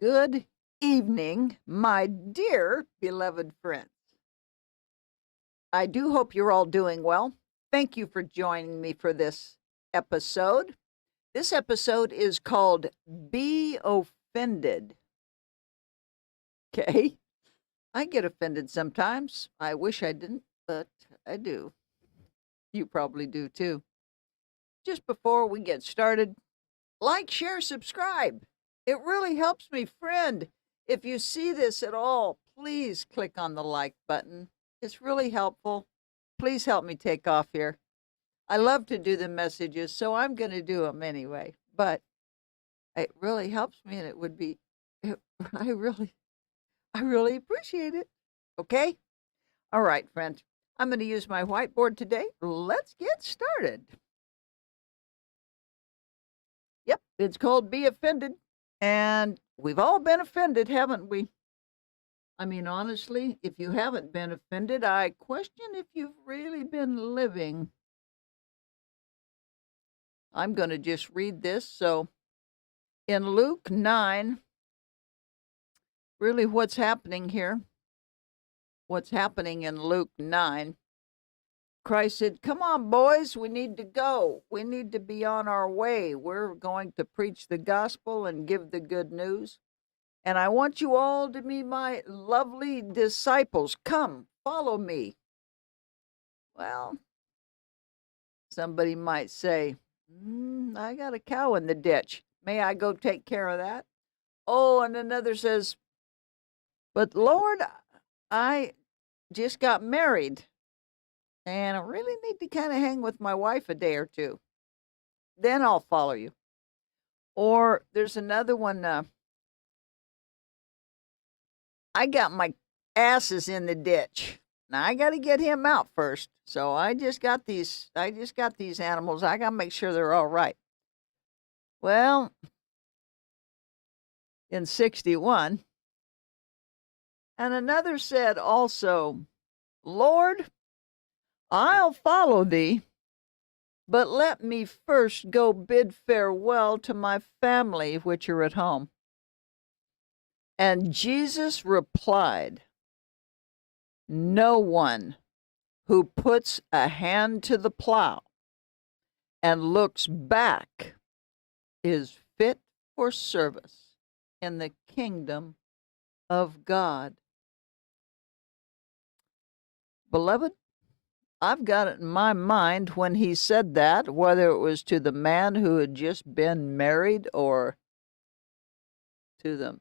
Good evening, my dear beloved friends. I do hope you're all doing well. Thank you for joining me for this episode. This episode is called Be Offended. Okay. I get offended sometimes. I wish I didn't, but I do. You probably do too. Just before we get started, like, share, subscribe. It really helps me, friend. If you see this at all, please click on the like button. It's really helpful. Please help me take off here. I love to do the messages, so I'm going to do them anyway. But it really helps me, and it would be, I really, I really appreciate it. Okay? All right, friend. I'm going to use my whiteboard today. Let's get started. Yep, it's called Be Offended. And we've all been offended, haven't we? I mean, honestly, if you haven't been offended, I question if you've really been living. I'm going to just read this. So, in Luke 9, really what's happening here? What's happening in Luke 9? Christ said, "Come on, boys, we need to go. We need to be on our way. We're going to preach the gospel and give the good news. And I want you all to be my lovely disciples. Come, follow me." Well, somebody might say, I got a cow in the ditch. May I go take care of that? Oh, and another says, but Lord, I just got married and I really need to kind of hang with my wife a day or two. Then I'll follow you. Or there's another one. I got my asses in the ditch. Now I got to get him out first. So I just got these animals. I got to make sure they're all right. Well, in 61, and another said also, Lord, I'll follow thee, but let me first go bid farewell to my family which are at home. And Jesus replied, no one who puts a hand to the plow and looks back is fit for service in the kingdom of God. Beloved, I've got it in my mind when he said that, whether it was to the man who had just been married or to the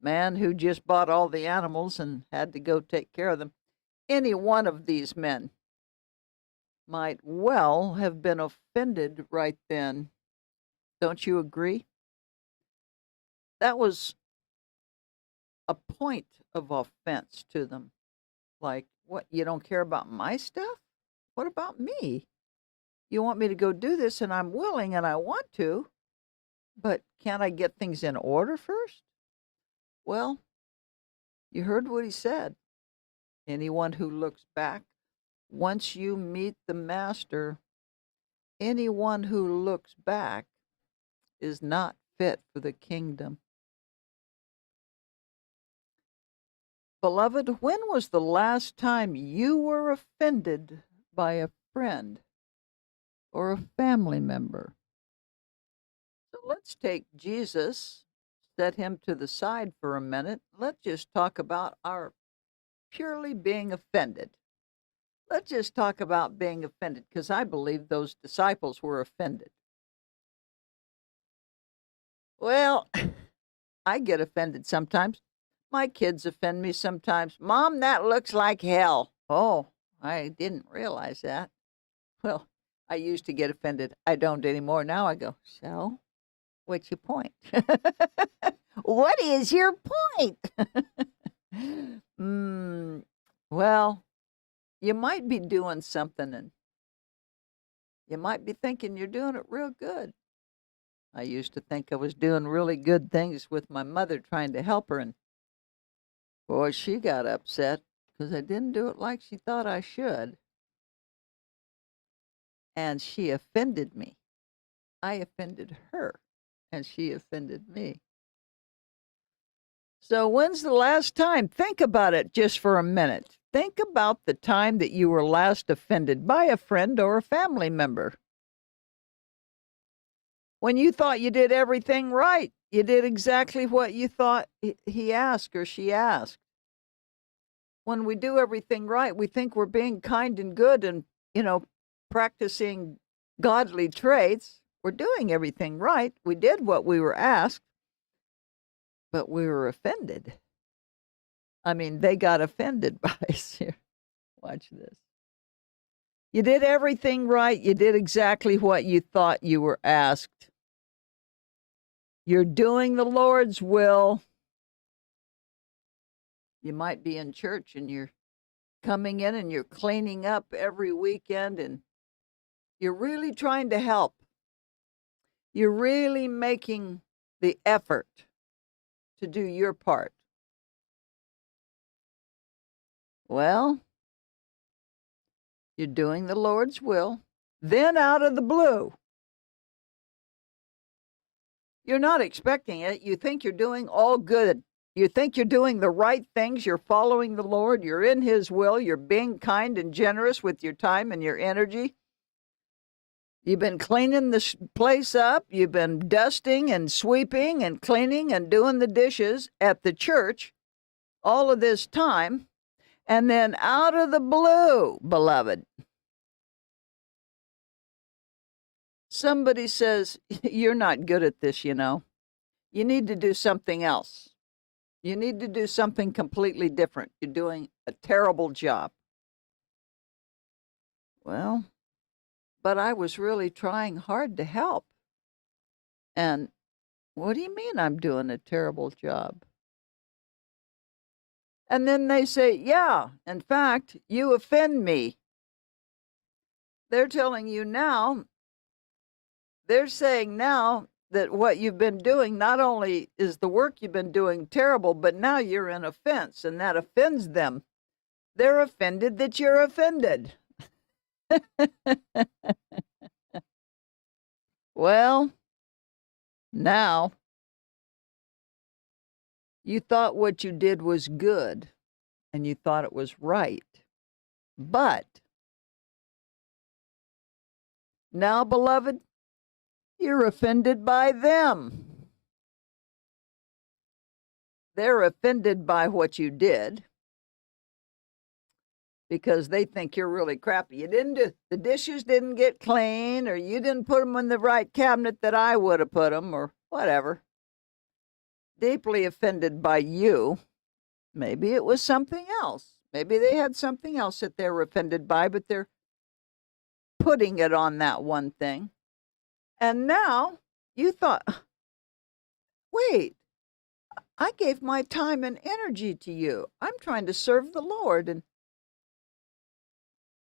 man who just bought all the animals and had to go take care of them. Any one of these men might well have been offended right then. Don't you agree? That was a point of offense to them. Like, what, you don't care about my stuff? What about me? You want me to go do this, and I'm willing and I want to, but can't I get things in order first? Well, you heard what he said. Anyone who looks back, once you meet the master, anyone who looks back is not fit for the kingdom. Beloved, when was the last time you were offended by a friend or a family member? So let's take Jesus, set him to the side for a minute. Let's just talk about our purely being offended. Let's just talk about being offended, because I believe those disciples were offended. Well, I get offended sometimes. My kids offend me sometimes. Mom, that looks like hell. Oh, I didn't realize that. Well, I used to get offended. I don't anymore. Now I go, so what's your point? What is your point? Well, you might be doing something and you might be thinking you're doing it real good. I used to think I was doing really good things with my mother trying to help her, and boy, she got upset because I didn't do it like she thought I should. And she offended me. I offended her, and she offended me. So, when's the last time? Think about it just for a minute. Think about the time that you were last offended by a friend or a family member. When you thought you did everything right, you did exactly what you thought he asked or she asked. When we do everything right, we think we're being kind and good and, you know, practicing godly traits. We're doing everything right. We did what we were asked, but we were offended. I mean, they got offended by us here. Watch this. You did everything right. You did exactly what you thought you were asked. You're doing the Lord's will. You might be in church and you're coming in and you're cleaning up every weekend and you're really trying to help. You're really making the effort to do your part. Well, you're doing the Lord's will. Then out of the blue, you're not expecting it. You think you're doing all good. You think you're doing the right things. You're following the Lord. You're in His will. You're being kind and generous with your time and your energy. You've been cleaning this place up. You've been dusting and sweeping and cleaning and doing the dishes at the church all of this time. And then out of the blue, beloved, somebody says, you're not good at this, you know. You need to do something else. You need to do something completely different. You're doing a terrible job. Well, but I was really trying hard to help. And what do you mean I'm doing a terrible job? And then they say, yeah, in fact, you offend me. They're telling you now, they're saying now that what you've been doing, not only is the work you've been doing terrible, but now you're in offense, and that offends them. They're offended that you're offended. Well, now you thought what you did was good and you thought it was right. But now, beloved, you're offended by them. They're offended by what you did because they think you're really crappy. You didn't do, the dishes didn't get clean, or you didn't put them in the right cabinet that I would have put them, or whatever. Deeply offended by you. Maybe it was something else. Maybe they had something else that they were offended by, but they're putting it on that one thing. And now you thought, wait, I gave my time and energy to you. I'm trying to serve the Lord, and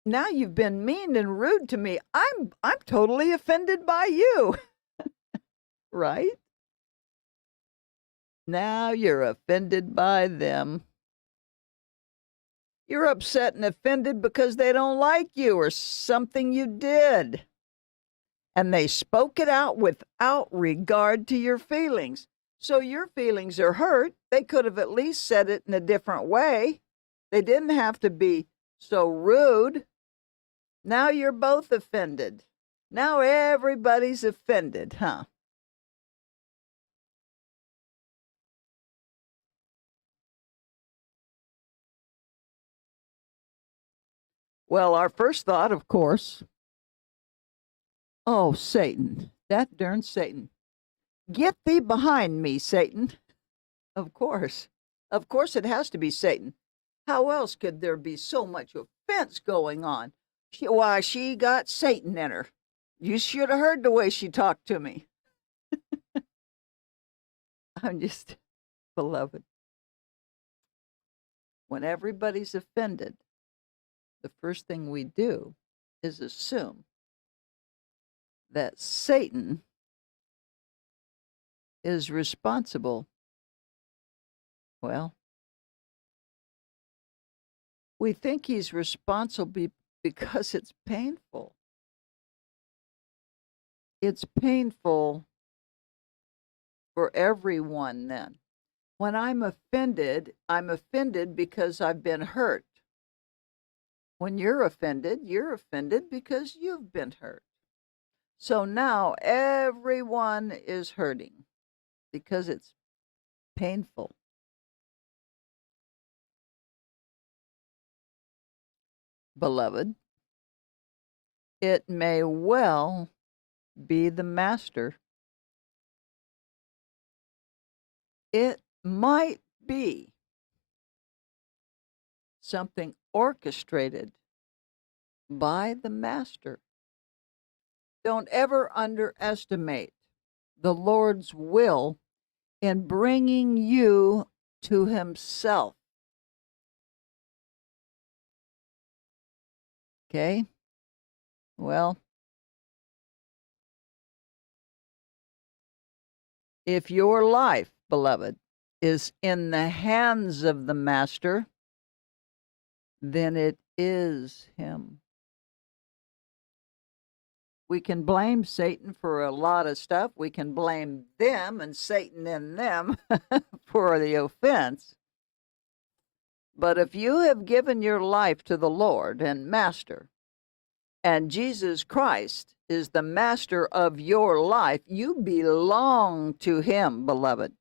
now you've been mean and rude to me. I'm totally offended by you. Right? Now you're offended by them. You're upset and offended because they don't like you or something you did. And they spoke it out without regard to your feelings. So your feelings are hurt. They could have at least said it in a different way. They didn't have to be so rude. Now you're both offended. Now everybody's offended, huh? Well, our first thought, of course, oh, Satan, that darn Satan. Get thee behind me, Satan. Of course. Of course it has to be Satan. How else could there be so much offense going on? Why, she got Satan in her. You should have heard the way she talked to me. I'm just, beloved. When everybody's offended, the first thing we do is assume that Satan is responsible. Well, we think he's responsible because it's painful. It's painful for everyone then. When I'm offended because I've been hurt. When you're offended because you've been hurt. So now everyone is hurting because it's painful. Beloved, it may well be the master. It might be something orchestrated by the master. Don't ever underestimate the Lord's will in bringing you to himself. Okay? Well, if your life, beloved, is in the hands of the master, then it is him. We can blame Satan for a lot of stuff. We can blame them and Satan in them for the offense. But if you have given your life to the Lord and Master, and Jesus Christ is the master of your life, you belong to him, beloved.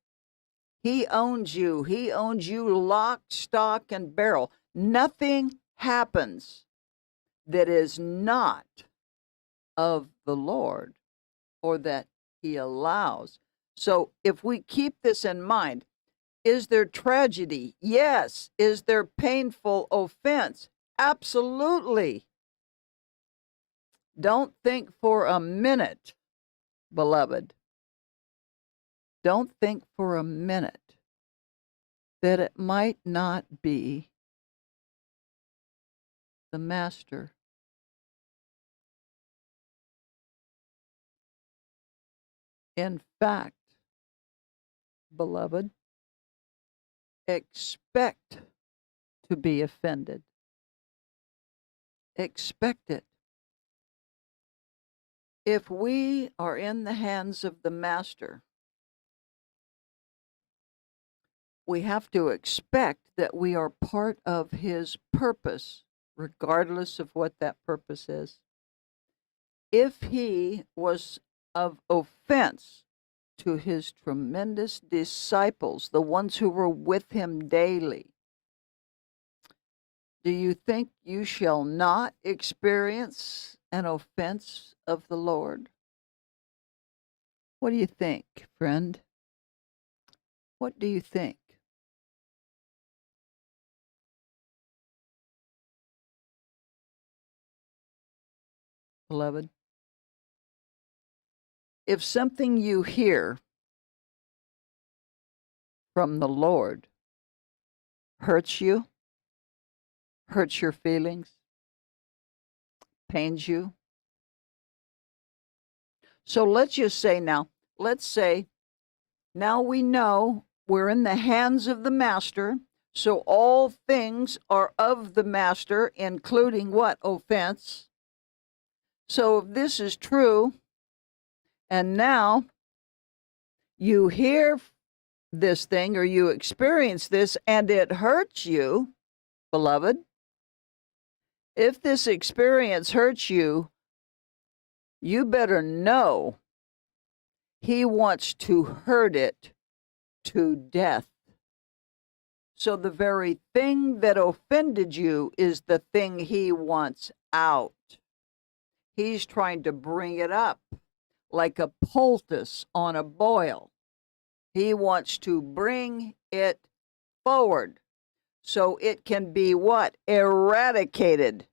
He owns you. He owns you lock, stock, and barrel. Nothing happens that is not of the Lord or that he allows. So if we keep this in mind, is there tragedy? Yes. Is there painful offense? Absolutely. Don't think for a minute, beloved. Don't think for a minute that it might not be the master. In fact, beloved, expect to be offended. Expect it. If we are in the hands of the master, we have to expect that we are part of his purpose, regardless of what that purpose is. If he was of offense to his tremendous disciples, the ones who were with him daily, do you think you shall not experience an offense of the Lord? What do you think, friend? What do you think? Beloved, if something you hear from the Lord hurts you, hurts your feelings, pains you. So let's just say now, now we know we're in the hands of the master, so all things are of the master, including what? Offense. So if this is true, and now you hear this thing or you experience this and it hurts you, beloved, if this experience hurts you, you better know he wants to hurt it to death. So the very thing that offended you is the thing he wants out. He's trying to bring it up like a poultice on a boil. He wants to bring it forward so it can be what? Eradicated.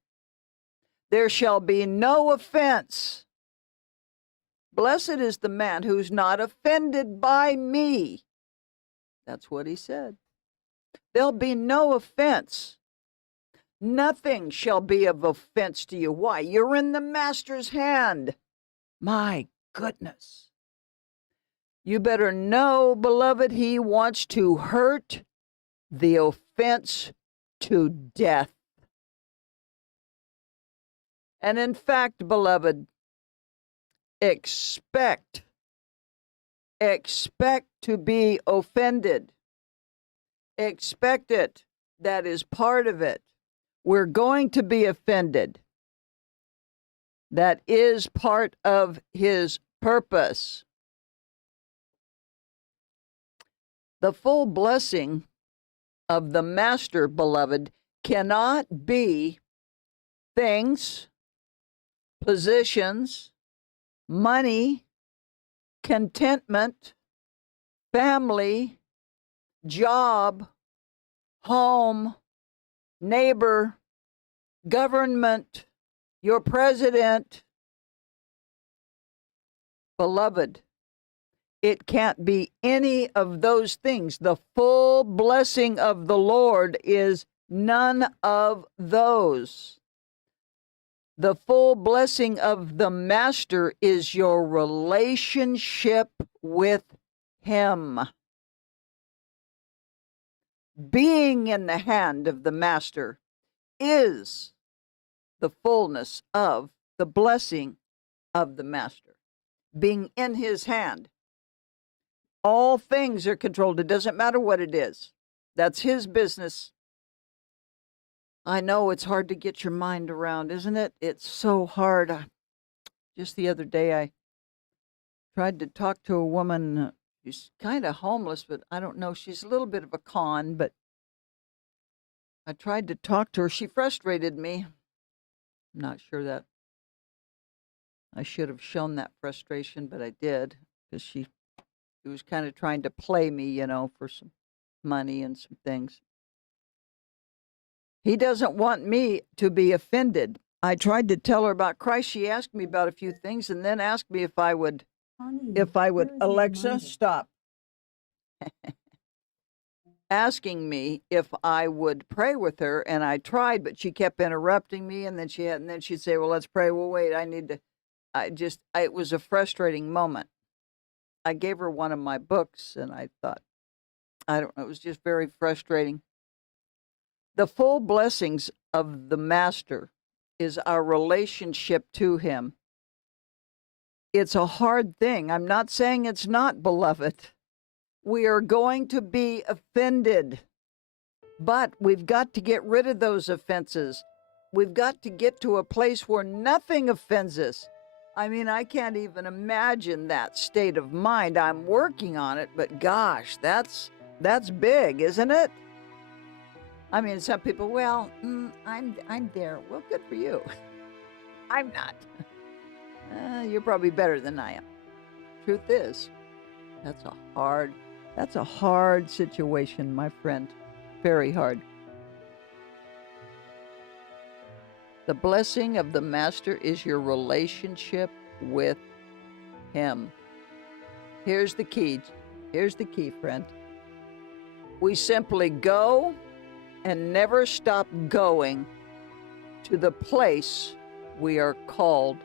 There shall be no offense. Blessed is the man who's not offended by me. That's what he said. There'll be no offense. Nothing shall be of offense to you. Why? You're in the master's hand. My goodness. You better know, beloved, he wants to hurt the offense to death. And in fact, beloved, expect to be offended. Expect it. That is part of it. We're going to be offended. That is part of his purpose. The full blessing of the master, beloved, cannot be things, positions, money, contentment, family, job, home, neighbor, government, your president. Beloved, it can't be any of those things. The full blessing of the Lord is none of those. The full blessing of the Master is your relationship with Him. Being in the hand of the Master is the fullness of the blessing of the Master. Being in His hand. All things are controlled. It doesn't matter what it is. That's His business. I know it's hard to get your mind around, isn't it? It's so hard. Just the other day, I tried to talk to a woman who's kind of homeless, but I don't know. She's a little bit of a con, but I tried to talk to her. She frustrated me. I'm not sure that I should have shown that frustration, but I did, because she was kind of trying to play me, for some money and some things. He doesn't want me to be offended. I tried to tell her about Christ. She asked me about a few things and then asked me if I would, Alexa, stop. Asking me if I would pray with her, and I tried, but she kept interrupting me, and then she'd say, well, let's pray. Well, wait, it was a frustrating moment. I gave her one of my books, and I thought, I don't know, it was just very frustrating. The full blessings of the Master is our relationship to Him. It's a hard thing. I'm not saying it's not, beloved. We are going to be offended, but we've got to get rid of those offenses. We've got to get to a place where nothing offends us. I mean, I can't even imagine that state of mind. I'm working on it, but gosh, that's big, isn't it? I mean, some people, well, I'm there. Well, good for you. I'm not. You're probably better than I am. Truth is, that's a hard situation, my friend. Very hard. The blessing of the Master is your relationship with Him. Here's the key. Here's the key, friend. We simply go and never stop going to the place we are called,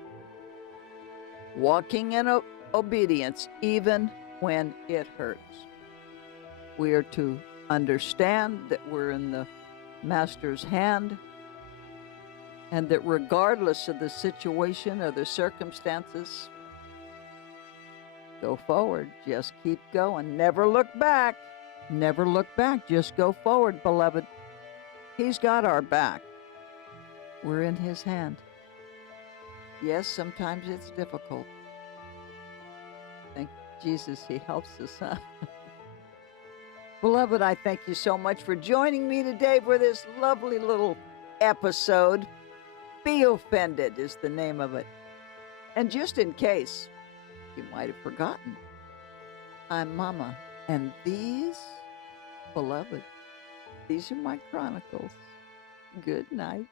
walking in obedience even when it hurts. We are to understand that we're in the Master's hand, and that regardless of the situation or the circumstances, go forward. Just keep going. Never look back. Never look back. Just go forward, beloved. He's got our back. We're in His hand. Yes, sometimes it's difficult. Thank Jesus He helps us, huh? Beloved, I thank you so much for joining me today for this lovely little episode. Be Offended is the name of it. And just in case you might have forgotten, I'm Mama, and these, beloved, these are my chronicles. Good night.